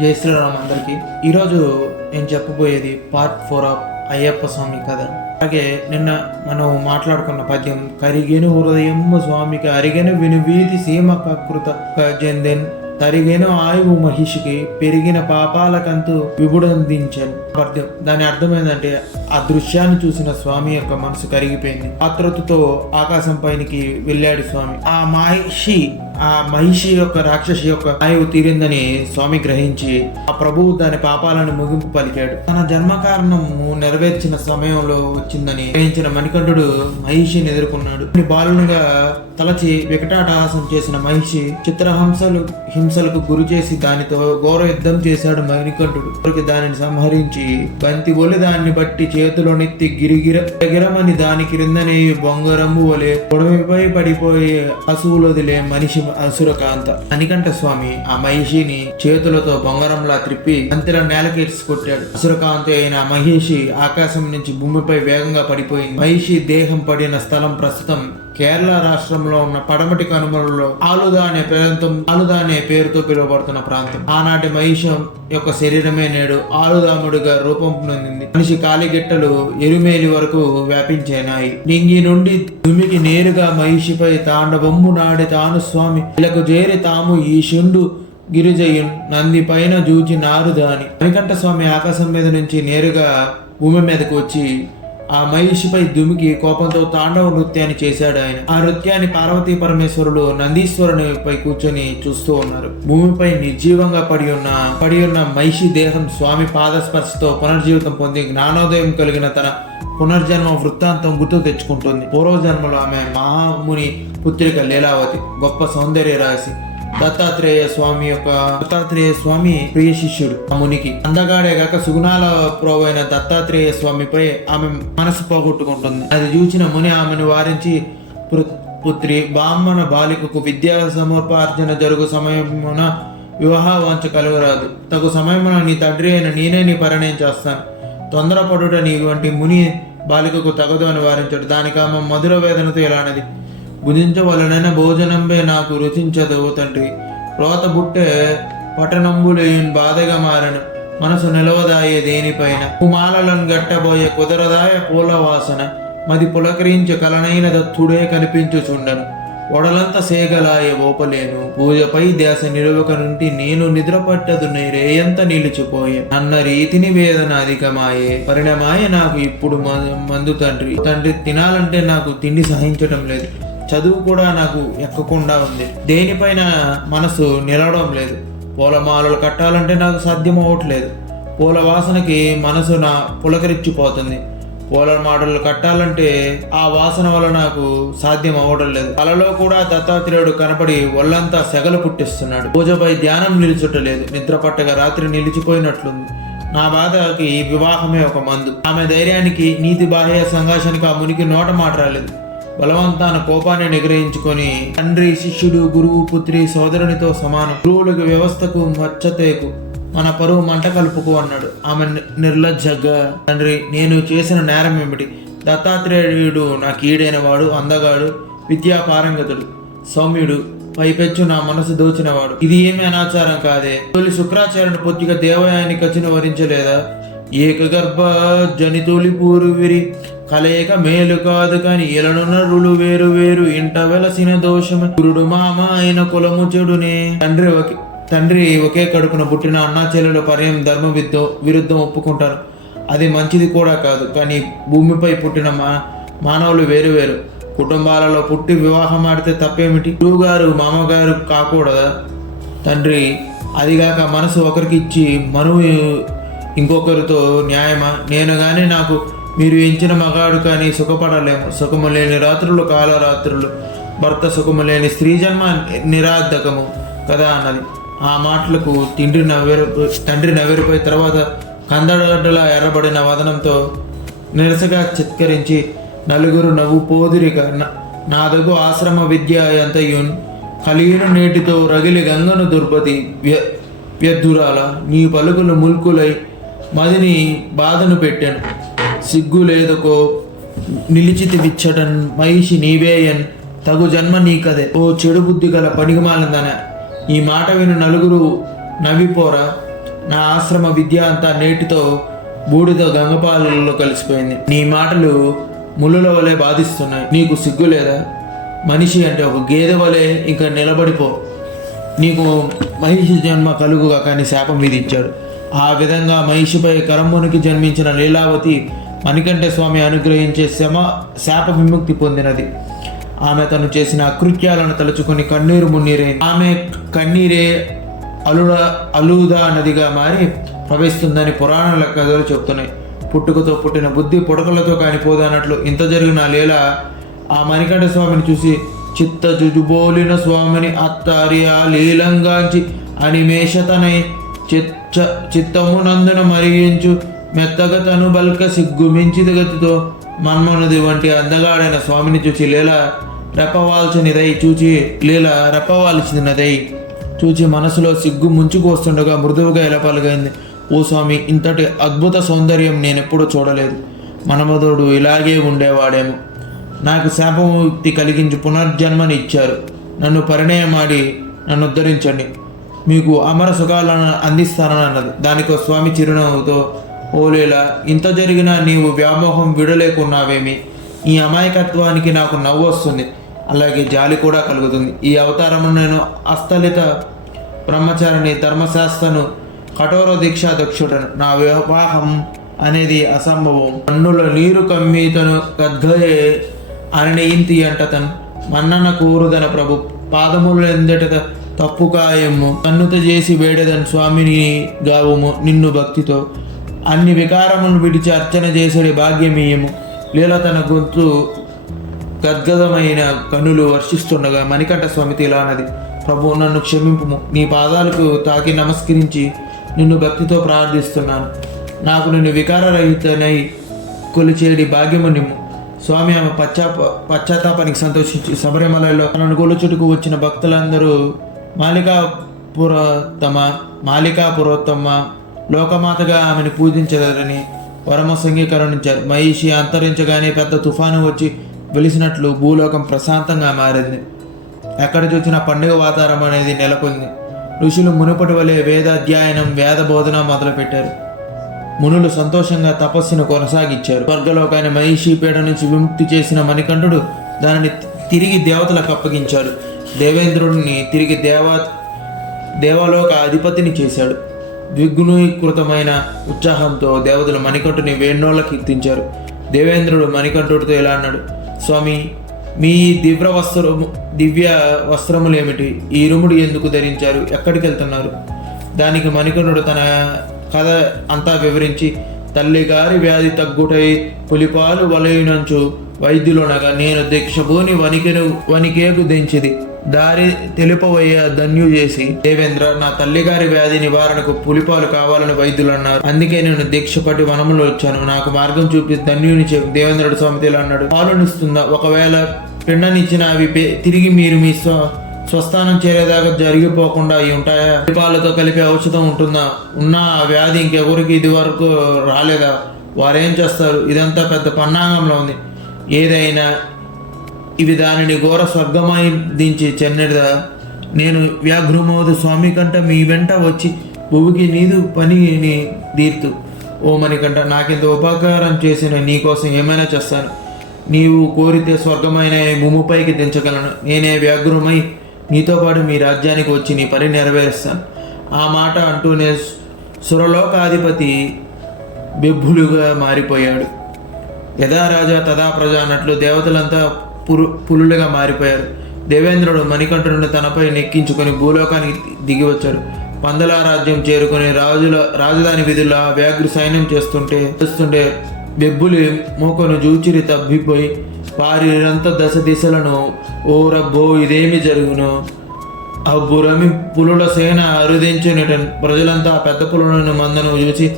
జై శ్రీరామ్ అందరికి. ఈరోజు నేను చెప్పబోయేది పార్ట్ 4 ఆఫ్ అయ్యప్ప స్వామి కథ. అలాగే నిన్న మనం మాట్లాడుకున్న పద్యం కరిగెను హృదయము స్వామికి అరిగెను వినువీధి సీమ కృత జందెన్ తరిగెను ఆయువు మహిషికి పెరిగిన పాపాలకంతూ విభుడందించాను పద్యం. దాని అర్థం ఏంటంటే ఆ దృశ్యాన్ని చూసిన స్వామి యొక్క మనసు కరిగిపోయింది. ఆతృతతో ఆకాశం పైనకి వెళ్ళాడు స్వామి. ఆ మహిషి యొక్క రాక్షసి యొక్క ఆయువు తీరిందని స్వామి గ్రహించి ఆ ప్రభువు దాని పాపాలను ముగింపు పలికాడు. తన జన్మ కారణము నెరవేర్చిన సమయంలో వచ్చిందని గ్రహించిన మణికంఠుడు మహిషిని ఎదుర్కొన్నాడు. బాలునిగా తలచి వికటాటహాసం చేసిన మహిషి హింసలకు గురి చేసి దానితో ఘోర యుద్ధం చేశాడు మణికంఠుడు. దానిని సంహరించి బంతి ఒలి దాన్ని బట్టి చేతిలో నెత్తి గిరమని దాని క్రిందనే బొంగరము వలె పొడమిపై పడిపోయి అసువులొదిలే మనిషి అసురకాంత. మణికంఠ స్వామి ఆ మహిషిని చేతులతో బొంగరంలా త్రిప్పి బంతిలో నేలకేసి కొట్టాడు. అసురకాంత అయిన మహిషి ఆకాశం నుంచి భూమిపై వేగంగా పడిపోయింది. మహిషి దేహం పడిన స్థలం ప్రస్తుతం కేరళ రాష్ట్రంలో ఉన్న పడమటి కనుమలలో ఆలుదా అనే పేరుతో పిలువబడుతున్న ప్రాంతం. ఆనాటి మహిషం యొక్క శరీరమే నేడు ఆలుదాముడిగా రూపం పొందింది. మనిషి కాలిగిట్టలు ఎరుమేలి వరకు వ్యాపించేనాయి. నింగి నుండి దుమికి నేరుగా మహిషిపై తాండవమ్ము నాడి తాను స్వామి ఇలకు చేరి తాము ఈ శుండు గిరిజయున్ నంది పైన జూచి నారుదాని. మణికంఠ స్వామి ఆకాశం మీద నుంచి నేరుగా భూమి మీదకు వచ్చి ఆ మహిషిపై దుమికి కోపంతో తాండవ నృత్యాన్ని చేశాడు ఆయన. ఆ నృత్యాన్ని పార్వతీ పరమేశ్వరుడు నందీశ్వరునిపై కూర్చొని చూస్తూ ఉన్నారు. భూమిపై నిర్జీవంగా పడి ఉన్న మహిషి దేహం స్వామి పాదస్పర్శతో పునర్జీవితం పొంది జ్ఞానోదయం కలిగిన తన పునర్జన్మ వృత్తాంతం గుర్తు తెచ్చుకుంటుంది. పూర్వజన్మలో ఆమె మహాముని పుత్రిక లీలావతి, గొప్ప సౌందర్య రాశి. దత్తాత్రేయ స్వామి ప్రియ శిష్యుడు. ఆ మునికి అందగాడే గాక సుగుణాల ప్రోవైన దత్తాత్రేయ స్వామిపై ఆమె మనసు పోగొట్టుకుంటుంది. అది చూచిన ముని ఆమెను వారించి, పుత్రి బ్రాహ్మణ బాలికకు విద్యా సమర్పార్జన జరుగు సమయమున వివాహ వాంఛ కలుగరాదు. తగు సమయమున నీ తండ్రి అయిన నేనే నీ పరిణయం చేస్తాను. తొందరపడుట నీ వంటి ముని బాలికకు తగదు అని వారించాడు. దానికి ఆమె మధుర వేదనతో ఇలానది: భుజించవలనైన భోజనంబే నాకు రుచించదు తండ్రి. రోత బుట్టే పట్టణంబులేయున్ బాధగా మారను. మనసు నిలవదాయే దేనిపైన కుమాలను గట్టబోయే కుదరదాయ పూల వాసన. మది పులకరించే కలనైన దత్తుడే కనిపించుచుండను. ఒడలంత సేగలాయ ఓపలేను. పూజపై ధ్యాస నిలువక నుండి నేను నిద్రపట్టదు రేయంత నిలిచిపోయే. అన్న రీతిని వేదన అధికమాయే. పరిణమాయ నాకు ఇప్పుడు మందు తండ్రి. తినాలంటే నాకు తిండి సహించడం లేదు. చదువు కూడా నాకు ఎక్కకుండా ఉంది. దేనిపైన మనసు నిలవడం లేదు. పూలమాలలు కట్టాలంటే నాకు సాధ్యం అవ్వట్లేదు. పూల వాసనకి మనసు నా పులకరించిపోతుంది. పూల మాటలు కట్టాలంటే ఆ వాసన వల్ల నాకు సాధ్యం అవ్వడం లేదు. కలలో కూడా దత్తాత్రేయుడు కనపడి ఒళ్ళంతా సెగలు పుట్టిస్తున్నాడు. పూజపై ధ్యానం నిలుచుటలేదు. నిద్ర పట్టగా రాత్రి నిలిచిపోయినట్లుంది. నా బాధకి వివాహమే ఒక మందు. ఆమె ధైర్యానికి నీతి బాహ్య సంఘర్షణకి ఆ మునికి నోట మాట రాలేదు. బలవంతాన కోపాన్ని నిగ్రహించుకొని, తండ్రి శిష్యుడు, గురువు పుత్రి సోదరునితో సమానం. గురువులకు వ్యవస్థకు మచ్చతేకు మన పరువు మంట కలుపుకు అన్నాడు. ఆమె నిర్లజ్జగా, తండ్రి నేను చేసిన నేరం ఏమిటి? దత్తాత్రేయుడు నా కీడైన వాడు, అందగాడు, విద్యాపారంగతుడు, సౌమ్యుడు, పైపెచ్చు నా మనసు దోచినవాడు. ఇది ఏమి అనాచారం కాదే. తొలి శుక్రాచార్యుని పొత్తిగా దేవయాని కచిని వరించలేదా? ఏకగర్భ జనితోలి పూర్విరి కలయిక మేలు కాదు కాని ఇలనున్నరులు వేరు వేరు ఇంట వెలసిన దోషమే. గురుడు మామ అయిన కులము చెడునే. తండ్రి ఒకే కడుపున పుట్టిన అన్నా చెల్లెల పర్యం ధర్మ విరుద్ధం ఒప్పుకుంటారు. అది మంచిది కూడా కాదు. కానీ భూమిపై పుట్టిన మానవులు వేరు వేరు. కుటుంబాలలో పుట్టి వివాహం ఆడితే తప్పేమిటి? గురువుగారు మామగారు కాకూడదా తండ్రి? అదిగాక మనసు ఒకరికి ఇచ్చి మనువు ఇంకొకరితో న్యాయమా? నేను కానీ నాకు మీరు ఎంచిన మగాడు కానీ సుఖపడలేము. సుఖము లేని రాత్రులు కాలరాత్రులు, భర్త సుఖము లేని స్త్రీ జన్మ నిరాధకము కదా అన్నది. ఆ మాటలకు తండ్రి నవ్వెరిపోయి తర్వాత కందగడ్డలా ఎర్రబడిన వదనంతో నిరసగా చిత్కరించి, నలుగురు నవ్వు పోదిరిక నాదగు ఆశ్రమ విద్య ఎంతయున్ కలియును నేటితో రగిలి గంగను దుర్పతి వ్యర్థురాల. నీ పలుకులు ముల్కులై మదిని బాధను పెట్టాను. సిగ్గు లేదకో నిలిచితి విచ్చటన్ మహిషి నీవేయన్ తగు జన్మ నీకదే. ఓ చెడు బుద్ధి గల పనికిమాలిందన. ఈ మాట విని నలుగురు నవ్విపోరా. నా ఆశ్రమ విద్య అంతా నేటితో బూడిద గంగపాలలో కలిసిపోయింది. నీ మాటలు ముళ్ళుల వలె బాధిస్తున్నాయి. నీకు సిగ్గు లేదా? మనిషి అంటే ఒక గేదె వలె ఇంకా నిలబడిపో. నీకు మహిషి జన్మ కలుగుగా కానీ శాపం విధించాడు. ఆ విధంగా మహిషిపై కరమ్మునికి జన్మించిన లీలావతి మణికంఠ స్వామి అనుగ్రహించే శాప విముక్తి పొందినది. ఆమె తను చేసిన అకృత్యాలను తలుచుకొని కన్నీరు మున్నీరైంది. ఆమె కన్నీరే అలుదా నదిగా మారి ప్రవహిస్తుందని పురాణాల కథలు చెప్తున్నాయి. పుట్టుకతో పుట్టిన బుద్ధి పుడకలతో కానిపోదన్నట్లు ఇంత జరిగిన లీల ఆ మణికంఠ స్వామిని చూసి చిత్త జుజుబోలిన స్వామిని అత్తారి ఆ లీలంగాంచి అనిమేషతనై చిత్తమునందున మరిగించు మెత్తగ తను బల్క సిగ్గుమించిది గతితో మన్మనుది వంటి అందగాడైన స్వామిని చూచి రెప్పవాల్చినదై చూచి మనసులో సిగ్గు ముంచుకు వస్తుండగా మృదువుగా ఎలా పలుగైంది. ఓ స్వామి, ఇంతటి అద్భుత సౌందర్యం నేనెప్పుడూ చూడలేదు. మనమధుడు ఇలాగే ఉండేవాడేమో. నాకు శాపముక్తి కలిగించి పునర్జన్మని ఇచ్చారు. నన్ను పరిణయమాడి నన్ను ఉద్ధరించండి, మీకు అమర సుఖాలను అందిస్తానని అన్నది. దానికో స్వామి చిరునవ్వుతో, ఓ లీలా, ఇంత జరిగినా నీవు వ్యామోహం విడలేకున్నావేమి? ఈ అమాయకత్వానికి నాకు నవ్వు వస్తుంది, అలాగే జాలి కూడా కలుగుతుంది. ఈ అవతారము నేను అస్థలిత బ్రహ్మచారిని, ధర్మశాస్త్రను, కఠోర దీక్షా దక్షుడను. నా వివాహం అనేది అసంభవం. కన్నుల నీరు కమ్మి తను గద్గయే అననయింతి అంటతను మన్నన కూరుదన ప్రభు పాదములు ఎందట తప్పు కాయము కన్నుత చేసి వేడదన్ స్వామిని గావుము నిన్ను భక్తితో అన్ని వికారములను విడిచి అర్చన చేసేది భాగ్యమీయము. లీల తన గొంతు గద్గదమైన కన్నులు వర్షిస్తుండగా మణికంఠ స్వామితో ఇలా అన్నది. ప్రభు, నన్ను క్షమింపుము. నీ పాదాలకు తాకి నమస్కరించి నిన్ను భక్తితో ప్రార్థిస్తున్నాను. నాకు నిన్ను వికారరహితనై కొలిచేడి భాగ్యము నిమ్ము. స్వామి ఆమె పశ్చాత్తాపానికి సంతోషించి శబరిమలలో తనను కొలుచుటకు వచ్చిన భక్తులందరూ మాలికాపురోత్తమ లోకమాతగా ఆమెను పూజించగలరని వరమ సంగీకరణించారు. మహిషి అంతరించగానే పెద్ద తుఫాను వచ్చి వెలిసినట్లు భూలోకం ప్రశాంతంగా మారింది. ఎక్కడ చూసిన పండుగ వాతావరణం అనేది నెలకొంది. ఋషులు మునుపటి వలె వేదాధ్యయనం, వేద బోధన మొదలుపెట్టారు. మునులు సంతోషంగా తపస్సును కొనసాగించారు. స్వర్గలోకాన్ని మహిషి పీడ నుంచి విముక్తి చేసిన మణికంఠుడు దానిని తిరిగి దేవతలకు అప్పగించాడు. దేవేంద్రుడిని తిరిగి దేవలోక అధిపతిని చేశాడు. ద్విగుణీకృతమైన ఉత్సాహంతో దేవతలు మణికంఠుని వేణోళ్ళ కీర్తించారు. దేవేంద్రుడు మణికంఠుడితో ఇలా అన్నాడు. స్వామి, మీ దివ్య వస్త్రములేమిటి? ఈ ఇరుముడి ఎందుకు ధరించారు? ఎక్కడికి వెళ్తున్నారు? దానికి మణికంఠుడు తన కథ అంతా వివరించి, తల్లిగారి వ్యాధి తగ్గుటై పులిపాలు వలయునంచు వైద్యులునగా నేను దీక్షభూని వనికేకు దించిది దారి తెలుపవయ్య ధన్యు చేసి, దేవేంద్ర, నా తల్లిగారి వ్యాధి నివారణకు పులిపాలు కావాలని వైద్యులు అన్నారు. అందుకే నేను దీక్షపట్టి వనములో వచ్చాను. నాకు మార్గం చూపి ధన్యుని దేవేంద్రుడు స్వామితో అన్నాడు. పాలునిస్తుందా? ఒకవేళ పిండనిచ్చిన అవి తిరిగి మీరు మీ స్వస్థానం చేరేదాకా జరిగిపోకుండా అవి ఉంటాయా? పులిపాలతో కలిపి ఔషధం ఉంటుందా? ఉన్న ఆ వ్యాధి ఇంకెవరికి ఇది వరకు రాలేదా? వారేం చేస్తారు? ఇదంతా పెద్ద పన్నాగంలో ఉంది. ఏదైనా ఇవి దానిని ఘోర స్వర్గమై దించి చెన్నెడదా? నేను వ్యాఘ్రమోదు స్వామి కంట మీ వెంట వచ్చి భూమికి నీదు పనిని తీర్తు. ఓ మణికంఠ, నాకింత ఉపకారం చేసిన నీకోసం ఏమైనా చేస్తాను. నీవు కోరితే స్వర్గమైన భూమిపైకి దించగలను. నేనే వ్యాఘ్రమై నీతో పాటు మీ రాజ్యానికి వచ్చి నీ పని నెరవేరుస్తాను. ఆ మాట అంటూనే సురలోకాధిపతి బెబ్బులుగా మారిపోయాడు. యథా రాజా తదా ప్రజ అన్నట్లు దేవతలంతా పులులుగా మారిపోయారు. దేవేంద్రుడు మణికంఠుడిని తనపై నెక్కించుకొని భూలోకానికి దిగి వచ్చాడు. పందల రాజ్యం చేరుకుని రాజధాని విధుల్లో వ్యాఘ్ర సైన్యం చేస్తుంటే బెబ్బులి మూకను జూచిరి తబ్బిపోయి వారిరంత దశ దిశలను ఓ రబ్బో ఇదేమి జరుగును అబ్బురమి పులుల సేన అరుదించునట. ప్రజలంతా ఆ పెద్ద పులులను మందను చూసి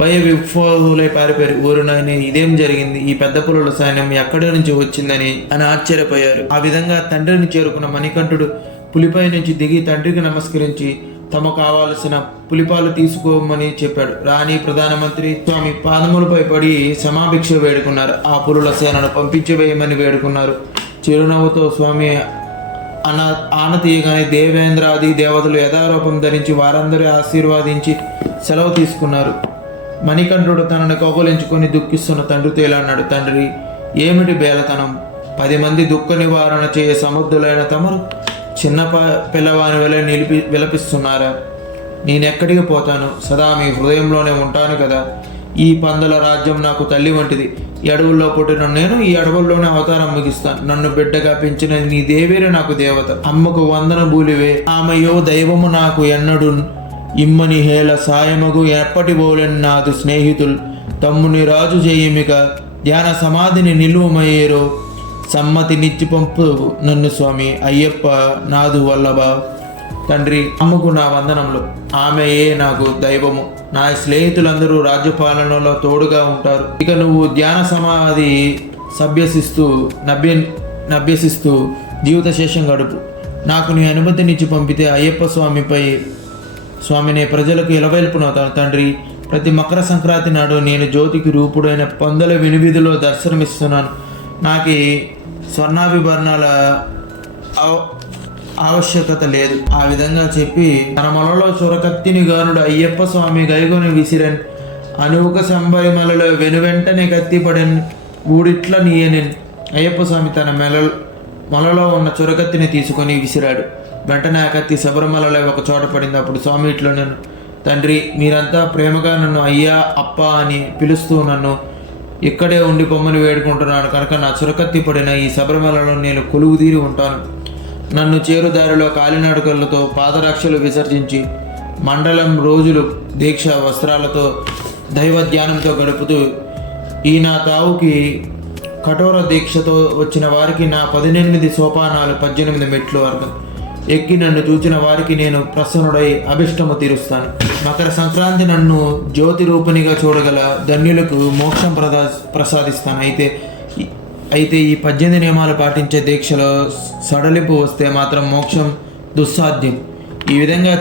భయ విఫోలై పారిపోయారు. ఊరునని ఇదేం జరిగింది? ఈ పెద్ద పులుల సైన్యం ఎక్కడి నుంచి వచ్చిందని ఆశ్చర్యపోయారు. ఆ విధంగా తండ్రిని చేరుకున్న మణికంఠుడు పులిపై నుంచి దిగి తండ్రికి నమస్కరించి తమ కావాల్సిన పులిపాలు తీసుకోమని చెప్పాడు. రాణి, ప్రధానమంత్రి స్వామి పాదములపై పడి క్షమాభిక్ష వేడుకున్నారు. ఆ పులుల సేనను పంపించి వేయమని వేడుకున్నారు. చిరునవ్వుతో స్వామి ఆన తీయగానే దేవేంద్రాది దేవతలు యథారూపం ధరించి వారందరూ ఆశీర్వాదించి సెలవు తీసుకున్నారు. మణికంఠుడు తనను కౌగులించుకొని దుఃఖిస్తున్న తండ్రితో ఇలా అన్నాడు, తండ్రి, ఏమిటి బేలతనం? 10 మంది దుఃఖ నివారణ చేయ సమర్థులైన తమరు చిన్న పిల్లవాని వలె విలపిస్తున్నారా? నేనెక్కడికి పోతాను? సదా మీ హృదయంలోనే ఉంటాను కదా. ఈ పందుల రాజ్యం నాకు తల్లి వంటిది. ఈ అడవుల్లో పుట్టిన నేను ఈ అడవుల్లోనే అవతారం ముగిస్తాను. నన్ను బిడ్డగా పెంచిన నీ దేవేరే నాకు దేవత. అమ్మకు వందన బూలివే, ఆమెయో దైవము నాకు ఎన్నడు ఇమ్మని హేళ సాయమగు ఎప్పటి బోలెన్ నాదు స్నేహితులు తమ్ముని రాజు చేయిమిక ధ్యాన సమాధిని నిలువమయ్యేరో సమ్మతి నిచ్చి పంపు నన్ను స్వామి అయ్యప్ప నాదు వల్లభ. తండ్రి, అమ్మకు నా వందనములు. ఆమెయే నాకు దైవము. నా స్నేహితులందరూ రాజ్యపాలనలో తోడుగా ఉంటారు. ఇక నువ్వు ధ్యాన సమాధి నభ్యసిస్తూ జీవిత శేషం గడుపు. నాకు నీ అనుమతినిచ్చి పంపితే అయ్యప్ప స్వామిని ప్రజలకు ఇలవెల్పునవుతాను. తండ్రి, ప్రతి మకర సంక్రాంతి నాడు నేను జ్యోతికి రూపుడైన పందుల వినివిధిలో దర్శనమిస్తున్నాను. నాకు స్వర్ణాభిభరణాల ఆవశ్యకత లేదు. ఆ విధంగా చెప్పి తన మొలలో చురకత్తిని గానుడు అయ్యప్ప స్వామి గైగొని విసిరన్ అనువుక సంబరిమలలో వెనువెంటనే కత్తిపడన్ ఊడిట్ల నీయనెన్. అయ్యప్ప స్వామి తన మొలలో ఉన్న చురకత్తిని తీసుకొని విసిరాడు. వెంటనే ఆ కత్తి శబరిమలలో ఒక చోట పడింది. అప్పుడు స్వామి ఇట్లో, నన్ను తండ్రి, మీరంతా ప్రేమగా నన్ను అయ్యా అప్ప అని పిలుస్తూ నన్ను ఇక్కడే ఉండి పొమ్మని వేడుకుంటున్నాను కనుక నా చురకత్తి పడిన ఈ శబరిమలలో నేను కొలువుదీరి ఉంటాను. నన్ను చేరుదారిలో కాలినడకలతో పాదరక్షలు విసర్జించి మండలం రోజులు దీక్ష వస్త్రాలతో దైవ ధ్యానంతో గడుపుతూ ఈ నా తావుకి కఠోర దీక్షతో వచ్చిన వారికి నా 18 సోపానాలు 18 మెట్లు వరకు ఎక్కి నన్ను చూచిన వారికి నేను ప్రసన్నుడై అభిష్టము తీరుస్తాను. మకర సంక్రాంతి నన్ను జ్యోతి రూపిణిగా చూడగల ధన్యులకు మోక్షం ప్రసాదిస్తాను. అయితే ఈ 18 నియమాలు పాటించే దీక్షలో సడలింపు వస్తే మాత్రం మోక్షం దుస్సాధ్యం. ఈ విధంగా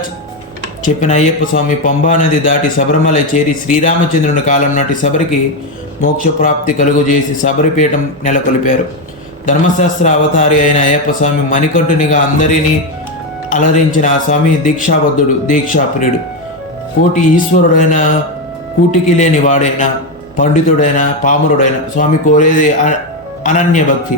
చెప్పిన అయ్యప్ప స్వామి పంబా నది దాటి శబరిమల చేరి శ్రీరామచంద్రుని కాలం నాటి శబరికి మోక్షప్రాప్తి కలుగజేసి శబరిపీఠం నెలకొల్పారు. ధర్మశాస్త్ర అవతారి అయిన అయ్యప్ప స్వామి మణికంఠునిగా అందరినీ అలరించిన ఆ స్వామి దీక్షాబద్ధుడు, దీక్షాప్రియుడు. కోటి ఈశ్వరుడైన కూటికి లేని వాడైన పండితుడైన పామరుడైన స్వామి కోరేది అనన్య భక్తి.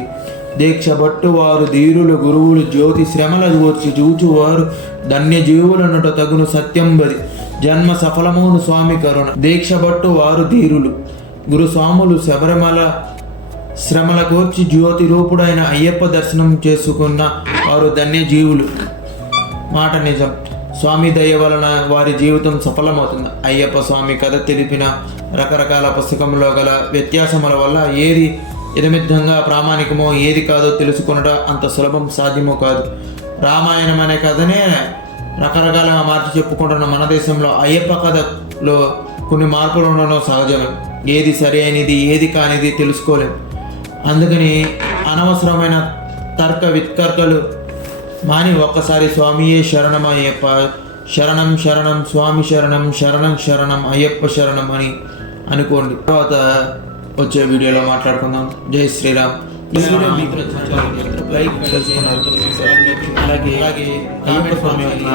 దీక్ష బట్టువారు ధీరులు గురువులు జ్యోతి శ్రమల గూర్చి చూచువారు ధన్య జీవులనుట తగును సత్యంబది జన్మ సఫలమౌను స్వామి కరుణ. దీక్ష బట్టు వారు ధీరులు గురుస్వాములు శబరిమల శ్రమల గూర్చి జ్యోతి రూపుడైన అయ్యప్ప దర్శనం చేసుకున్న వారు ధన్య జీవులు. మాట నిజం. స్వామి దయ వలన వారి జీవితం సఫలమవుతుంది. అయ్యప్ప స్వామి కథ తెలిపిన రకరకాల పుస్తకంలో గల వ్యత్యాసముల వల్ల ఏది యథమిద్ధంగా ప్రామాణికమో ఏది కాదో తెలుసుకొనట అంత సులభం సాధ్యమో కాదు. రామాయణం అనే కథనే రకరకాలుగా మార్చి చెప్పుకుంటున్న మన దేశంలో అయ్యప్ప కథలో కొన్ని మార్పులు ఉండడం సహజమే. ఏది సరి అయినది ఏది కానిది తెలుసుకోలేం. అందుకని అనవసరమైన తర్క వితర్కలు మాని ఒక్కసారి స్వామియే శరణం అయ్యప్ప, శరణం శరణం స్వామి శరణం, శరణం శరణం అయ్యప్ప శరణం అని అనుకోండి. తర్వాత వచ్చే వీడియోలో మాట్లాడుకుందాం. జై శ్రీరామ్. ఈ వీడియో మీకు నచ్చినట్లయితే లైక్ తెలుసుకున్నారు. అలాగే అయ్యప్ప స్వామి యొక్క